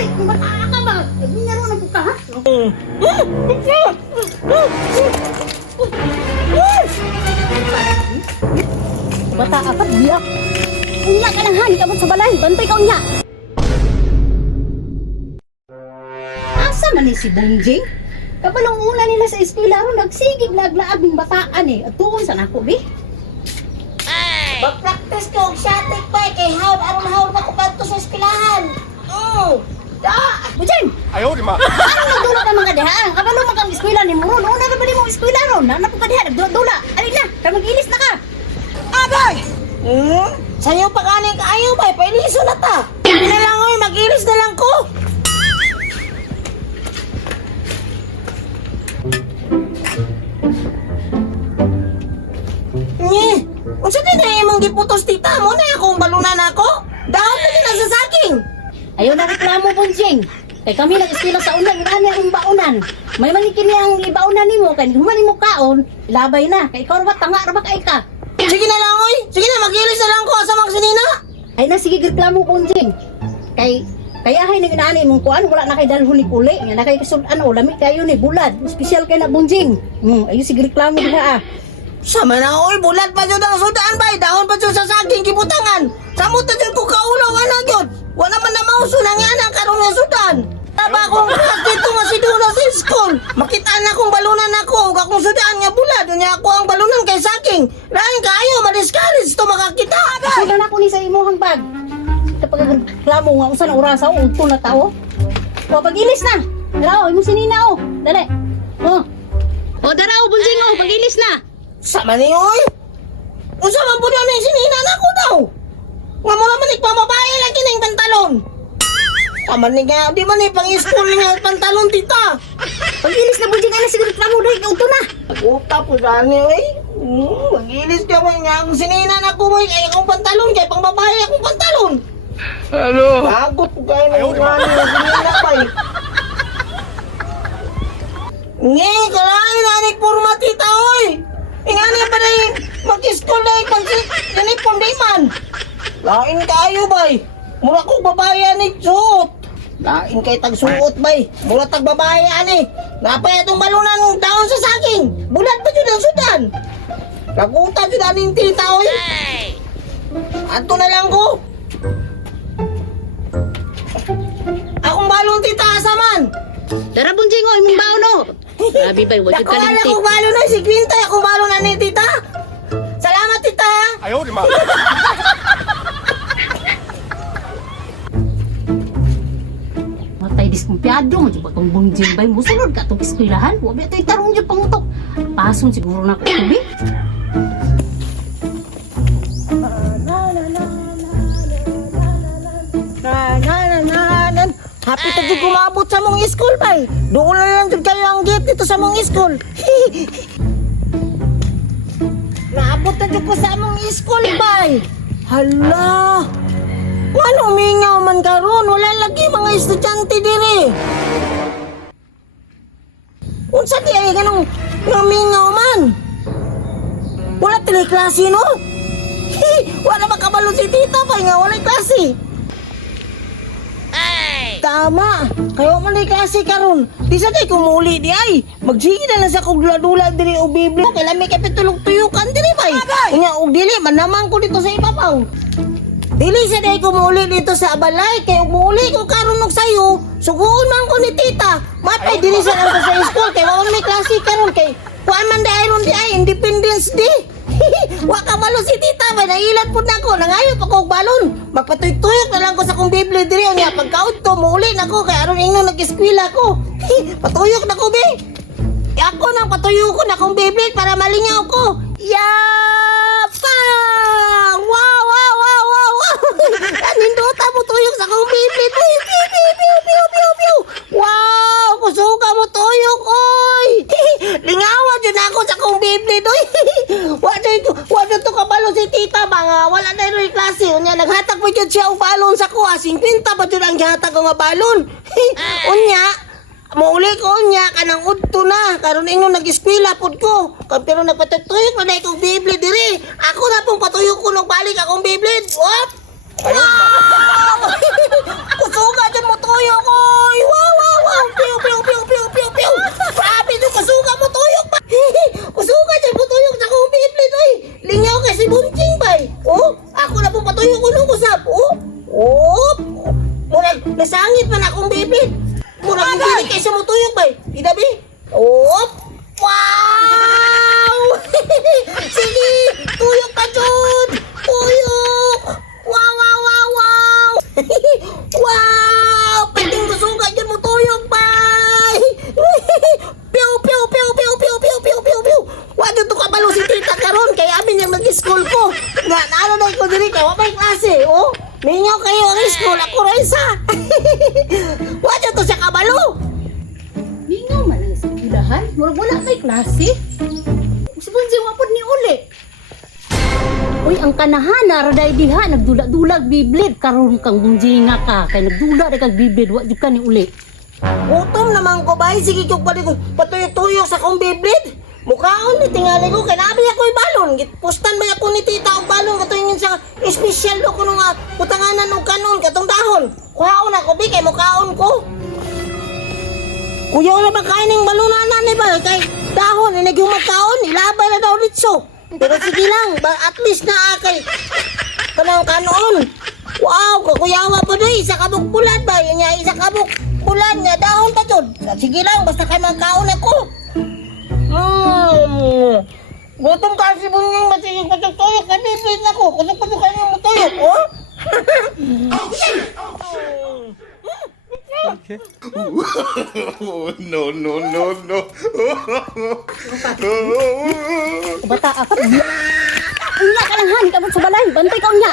say, kung bata ka ba? Naro na po ka, ha? Bata ka, biyak. Unya ka lang, ha? Ikabot sa balay. Bantay ka, unya. Asa man ni si Bunjing? Kabalong una nila sa eskwela ron, nagsigig naglaag ng bataan eh. At tuon sa nako, be? Mag-practice ko, siyatik pa eh, kay aron-haon na ko kanto sa eskwelahan. Bunjing! Ayaw, di ma. Ano nagdula ka mga diha? Kabalo magang eskwela ni mo ron. Una na ba di mo eskwela ron? Nanak ka diha, nagdula. Alin na, kaya mag-ilis na ka. Agay! Sa'yo pa kanin kaayo ba? Pailiso na ta. Hindi na lang oy, mag-ilis na lang ko. Nye, unsa din na imong giputos tita mo na akong balunan ako? Dahon na din ang sasaking. Ayaw na reklamo, Bunjing. Kay kami nag-eskwela sa unan, inani akong baunan. May manikin niya ang ibaunan ni mo, kaya humani mo kaon, labay na. Kay ikaw ba, tanga na ba kay ka? Sige na lang oy, sige na, mag-ilis na lang ko sa mga sinina. Ay na, sige reklamo, Bunjing. Kaya ay nang inaani mong kuan, wala na kay dalhon ni kuli. Nga na kay kasud, lamig kayo ni bulad. Special kay na, Bunjing. Ayaw sige reklamo diha, ah. Sama na oy, bulat pa jud ang sudan bay, dahon pa jud sa saging gibutangan. Samot na jud ko kaulaw ana gyud. Wala man na mauso na nga nang karon nga sudan. Taba akong dito nga si Duna sa school. Makita na kong balunan ako, ug akong sudan nga bulad, unya ako ang balunan kay saging. Lain kayo, madiscourage to makakita. Sudan na ko ni sa imuhang bag. Kapag reklamo nga, usan na orasa o, unto na tao. O, pag-ilis na. Daraw, imong sinina o. Dali. O, daraw, Bunjing o, pag-ilis na. Sama ni oy. Unsa man pud ani sinina nako daw? Nga mo man nagpamabae lagi ning pantalon. Sama ni nga, di man ni pang-school nga pantalon tita. Pag-ilis na, Bunjing, ano sige reklamo dahil unto na. Nag-uta po gani oy. Mag-ilis ka man nga ang sinina nako boy kay akong pantalon kay pang babae akong pantalon. Hello. Bagot ko kayo Ayaw, ng di ba? gani ng sinina pa eh. Nge, kalahin na ni porma tita oy. Ingani pa na yung mag-school na yung uniform di man. Lain kayo bay. Mura kong babae ani suot. Lain kay tagsuot bay. Mura tag babae ani. Napay atong balunan ng daon sa saging. Bulat pa jud ang sudan. Kaguta jud aning tita oy. Ato na lang ko. Akong balon tita asaman. Tara, Bunjing o, imong baon o. Grabe ba, wajud ka Nakuha na linti. kong balon na si Quinta. Akong balon na ni tita. Salamat tita. Ayaw, di ma. Matay diskumpiyado mo, di ba itong Bunjing ba? Musunod ka itong eskwelahan. Wabi ito itarong dyan pangutok. Pason siguro na kutubi. Happy to di kumabot sa mong school, bay. Doon na lang jud kayo ang gate dito sa mong school. Naabot na jud ko sa mong school, bay. Hala. Ano mingaw man karon? Wala lagi mga estudyante dire. Unsa di ay ganong mingaw man? Wala tili klase no? Wala makabalo si tita bay nga wala klase. Tama, kayo man ay klase karon. Di sa tay kumuli di ay. Magsige na lang sa kugla-dula diri o Biblia. Kay lami kay pitulog-tuyukan diri bay. Unya og dili manamang ko dito sa ibabaw. Dili sa day kumuli dito sa balay kay umuli ko karon og sayo. Suguon man ko ni tita. Mapay dili sa lang sa school kay wa may klase karon kay kuan man dai di ay Independence Day. Wa ka malo si tita ba nailat pud nako nangayo pa kog balon. Magpatuyok-tuyok na lang ko sa kong Biblia diri unya pagkaud to muuli nako kay aron ingnon nag-eskwela ko. Patuyok nako be. Ako nang patuyok ko na kong Biblia para malingaw ko. Yapa! Wow wow wow wow wow. Nindota mo tuyok sa kong Biblia. Piu piu piu piu piu piu piu. Wow, kusuga mo tuyok oy. Lingawa jud ako sa kong Biblia doy. Wa to kabalo si tita mga wala na rin klase unya naghatag pa jud siya og balon sa kuha 50 pa jud ang gihatag ko nga balon. Unya mauli ko unya kanang udto na karon ingon nag-eskwela pud ko pero nagpatuyok na dai kong Biblia diri ako na pong patuyok ko nung balik akong Biblia. What? Wow! Kusuga dyan mo tuyo ko Nasangit man akong bibig. Murag hindi kaysa mo tuyok bay. Idabi. Oh. Wow! Sige, tuyok ka jud. Tuyok. Wow, wow, wow, wow. Wow! Piting gusuga jud mo tuyok bay. Piu piu piu piu piu piu piu piu piu. Wa jud to kabalo si tita karon kay amin yang nag-school ko. Nga naano na ko diri ka wa may klase, oh. Ninyo kayo ang school ako ra isa. Wa jud to sa kabalo. Mingaw man ang eskwelahan. Murag wala kay klase. Si Bunjing wapod ni uli. Uy, ang kanahan naraday diha nagdula-dulag biblid karon kang bunjinga ka kay nagdula kag biblid wa jud ka ni uli. Utom naman ko bay, sige ko pa ko patuyok-tuyok sa kong biblit. Mukhaon ni tingali ko, kay nabi ako'y balon. Pustan ba ako ni tita og balon, katong sa espesyal do ko nung putanganan og kanon, katong dahon. Kuhaon ako, bi, kay mukhaon ko. Kuya na ba kain ng balunanan ni ba? Kay dahon, nagyumag kaon, ilabay na daw dito. Pero sige lang, at least na kay kanang kanon. Wow, kakuyawa pa doy, isa kabuk bulan ba? Nya isa kabuk bulan nga dahon pa jud. Sige lang, basta kay magkaon ako. Gutom ka si Bunyang masigig patutuyok kay biblit na ko. Kusog pa kayo mo tuyok, oh? No, no, no, no. Bata ako. Unya ka lang han, kabot sa balay. Bantay ka unya.